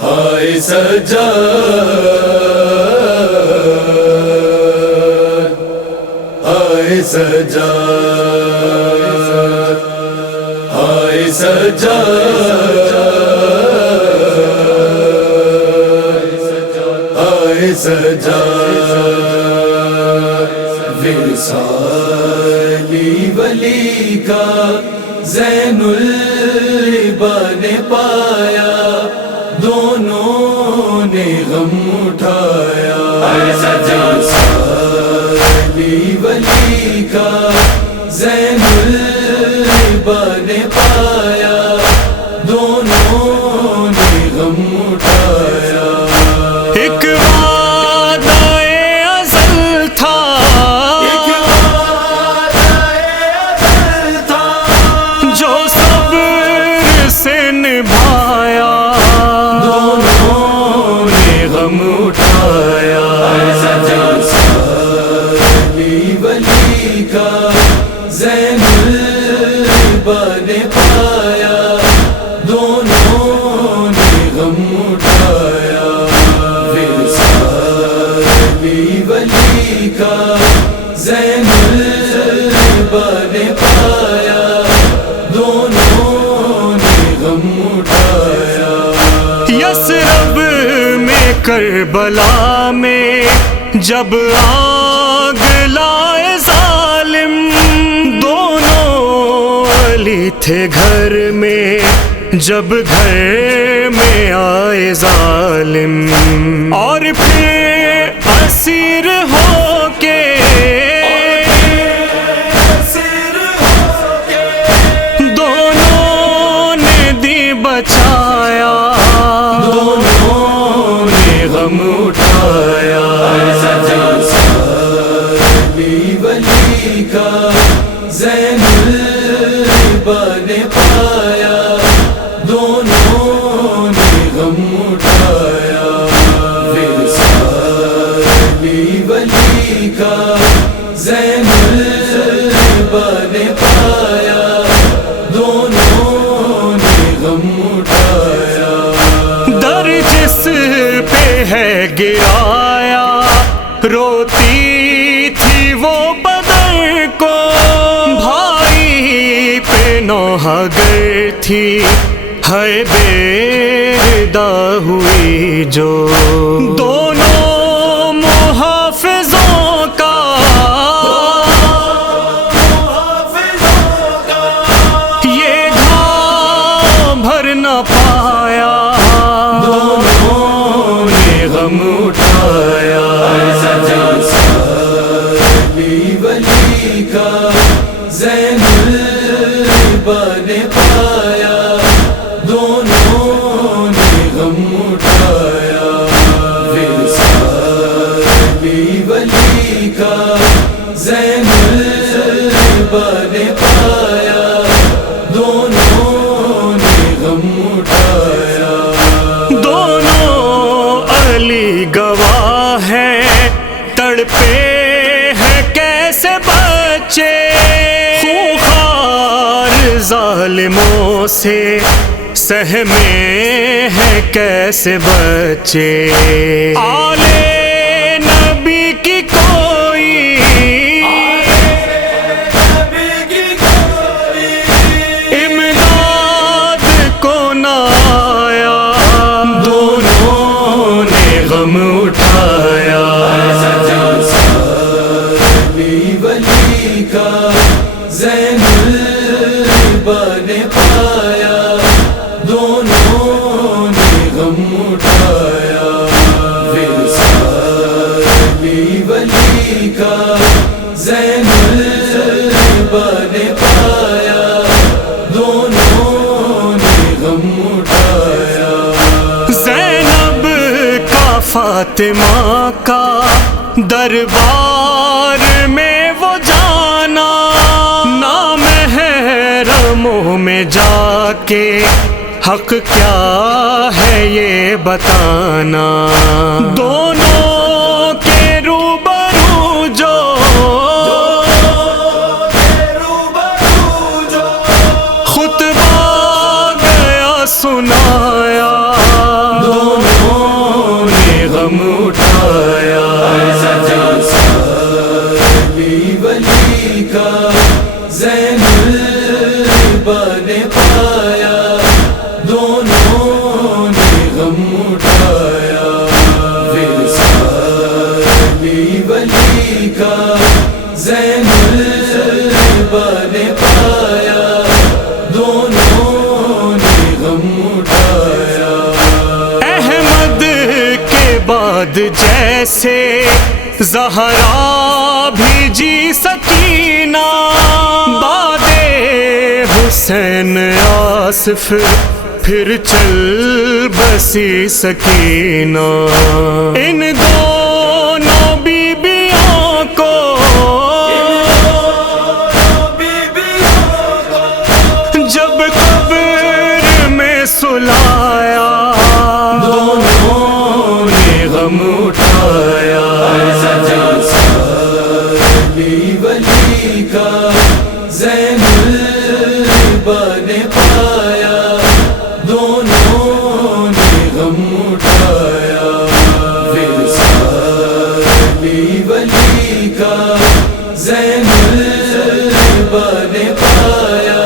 ہائے سجاد، ہائے سجاد، ہائے سجاد، ہائے سجاد، وصالی ولی کا زین العباد نے پایا، دونوں نے غم اٹھایا۔ وصالی ولی کا زین العباد نے پایا، دونوں نے غم اٹھایا۔ ایک وعدہ ازل تھا، ایک وعدہ ازل تھا، جو صبر سے نبھایا، دونوں نے غم اٹھایا۔ وصالی ولی کا زین العباد نے پایا، دونوں نے غم اٹھایا۔ وصالی ولی کا زین العباد نے پایا، دونوں نے غم اٹھایا۔ یثرب میں کربلا میں جب آگ لائے ظالم، دونوں علی تھے گھر میں جب گھر میں آئے ظالم، اور پھر اسیر ہو کے دونوں نے دی بچایا، دونوں نے غم اٹھایا۔ وصالی ولی کا زین العباد نے پایا، دونوں نے غم اٹھایا۔ وصالی ولی کا زین العباد نے پایا، دونوں نے غم اٹھایا۔ در جس پہ ہے گرایا، روتی تھی وہ بدر کو، بھائی پہ نوحہ گر تھی، ہے بےردا ہوئی جو، دونوں محافظوں کا یہ گھاؤ بھر نہ پایا، دونوں نے غم اٹھایا۔ وصالی ولی کا زین العباد نے پایا، دونوں نے غم اٹھایا۔ وصالی ولی کا زین العباد نے پایا، دونوں نے غم اٹھایا۔ دونوں علی گواہ ہیں، تڑپے ہیں کیسے بچے، خوخار ظالموں سے سہمے ہیں کیسے بچے، آل نبی کی کوئی امداد کو نہ آیا، دونوں نے غم اٹھایا۔ وصالی ولی کا زین العباد نے پایا، دونوں نے غم اٹھایا۔ وصالی ولی کا زین العباد نے پایا، دونوں نے غم اٹھایا۔ زینب کا فاطمہ کا دربار میں وہ جانا، نامحرموں میں جا کے حق کیا ہے یہ بتانا، دونوں کے روبرو جو خطبہ گیا سنایا، زین العبا نے پایا، دونوں نے غم اٹھایا۔ احمد کے بعد جیسے زہرا بھی جی سکینہ، بعد حسین آصف پھر چل بسی سکینہ۔ ان دونوں بیبیوں کو جب قبر میں سلایا، دونوں نے غم اٹھایا۔ علی ولی کا زین العبا نے پایا، دونوں نے غم اٹھایا۔ علی ولی کا زین العبا نے پایا،